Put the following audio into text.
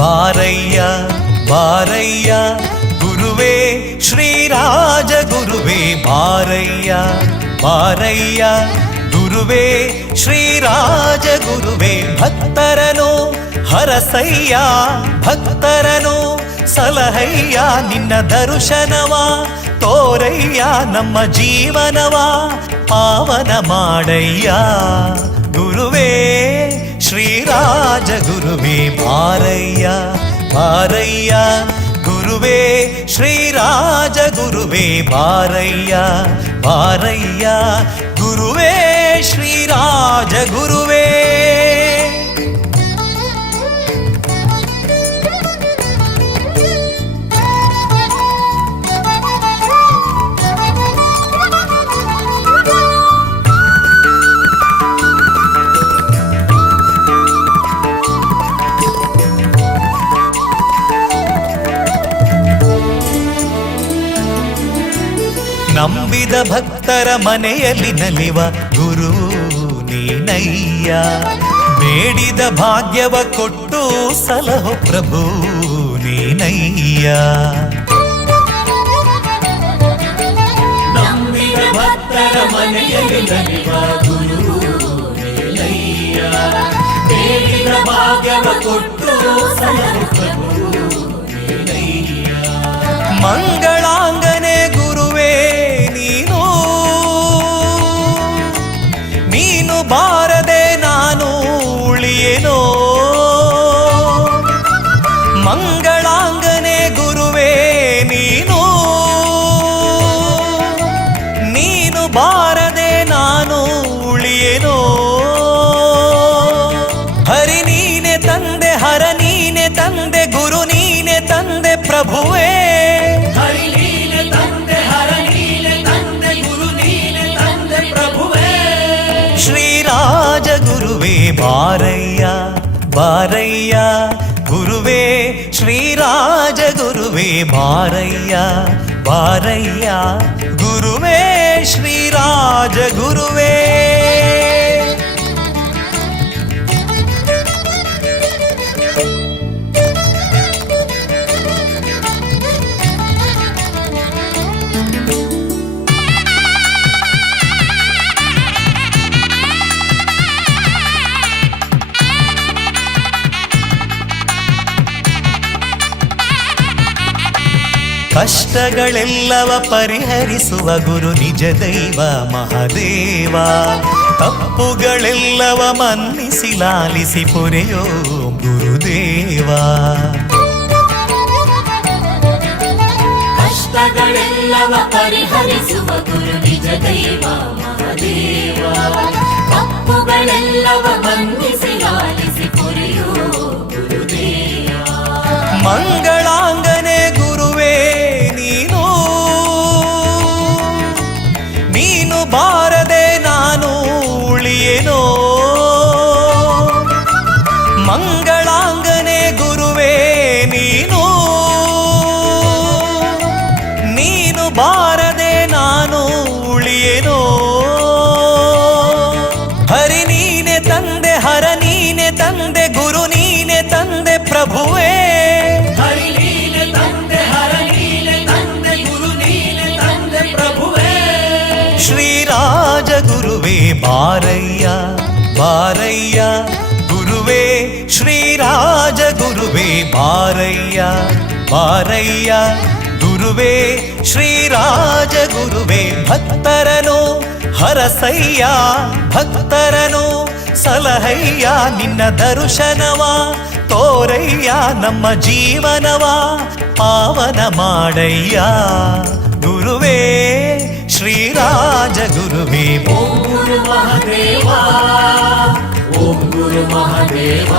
ಬಾರಯ್ಯ ಬಾರಯ್ಯ ಗುರುವೇ ಶ್ರೀರಾಜ ಗುರುವೇ ಬಾರಯ್ಯ ಬಾರಯ್ಯ ಗುರುವೇ ಶ್ರೀರಾಜ ಗುರುವೇ ಭಕ್ತರನು ಹರಸಯ್ಯ ಭಕ್ತರನು ಸಲಹಯ್ಯ ನಿನ್ನ ದರ್ಶನವ ತೋರಯ್ಯ ನಮ್ಮ ಜೀವನವ ಪಾವನ ಮಾಡಯ್ಯ ಗುರುವೇ ஸ்ரீராஜகுருவே மாறையா மாறையா குருவே ஸ்ரீராஜகுருவே மாறையா மாறையா குருவே ஸ்ரீராஜகுருவே. ಭಕ್ತರ ಮನೆಯಲ್ಲಿ ನಲಿವ ಗುರು ನೀನಯ್ಯ ಬೇಡಿದ ಭಾಗ್ಯವ ಕೊಟ್ಟು ಸಲಹು ಪ್ರಭು ನೀನಯ್ಯ ನಂಬಿದ ಭಕ್ತರ ಮನೆಯಲ್ಲಿ ನಲಿವ ಗುರು ನೀನಯ್ಯ. ಬೇಡಿದ ಭಾಗ್ಯವ ಕೊಟ್ಟು ಸಲಹು ಪ್ರಭು ನೀನಯ್ಯ. பிரபுவே. ஸ்ரீராஜகுருவே பாரையா பாரையா. குருவே ஸ்ரீராஜகுருவே பாரையா பாரையா. குருவே ஸ்ரீராஜகுருவே. ಕಷ್ಟಗಳೆಲ್ಲವ ಪರಿಹರಿಸುವ ಗುರು ನಿಜ ದೈವ ಮಹಾದೇವ. ತಪ್ಪುಗಳೆಲ್ಲವ ಮನ್ನಿಸಿ ಲಾಲಿಸಿ ಪೊರೆಯೋ ಗುರುದೇವ. ಕಷ್ಟಗಳೆಲ್ಲವ ಪರಿಹರಿಸುವ ಗುರು ನಿಜ ದೈವ ಮಹಾದೇವ. ತಪ್ಪುಗಳೆಲ್ಲವ ಮನ್ನಿಸಿ ಲಾಲಿಸಿ ಪೊರೆಯೋ ಗುರುದೇವ. ಮಂಗಳಾಂಗನೆ ನೀನೆ ತಂದೆ ಹರ ನೀನೆ ತಂದೆ ಗುರು ನೀನೆ ತಂದೆ ಪ್ರಭುವೇ ಹರಿ ನೀನೆ ತಂದೆ ಹರ ನೀನೆ ತಂದೆ ಗುರು ನೀನೆ ತಂದೆ ಪ್ರಭುವೇ ಶ್ರೀರಾಜ ಗುರುವೇ ಬಾರಯ್ಯ ಬಾರಯ್ಯ ಗುರುವೇ ಶ್ರೀರಾಜ ಗುರುವೇ ಬಾರಯ್ಯ ಬಾರಯ್ಯ ಗುರುವೇ ಶ್ರೀರಾಜ ಗುರುವೇ ಭಕ್ತರನು ಹರಸಯ್ಯ ಭಕ್ತರನು ಸಲಹಯ್ಯ ನಿನ್ನ ದರ್ಶನವ ತೋರಯ್ಯ ನಮ್ಮ ಜೀವನವ ಪಾವನ ಮಾಡಯ್ಯ ಗುರುವೇ ಶ್ರೀರಾಜ ಗುರುವೇ ಓಂ ಗುರು ಮಹಾದೇವ ಓಂ ಗುರು ಮಹಾದೇವ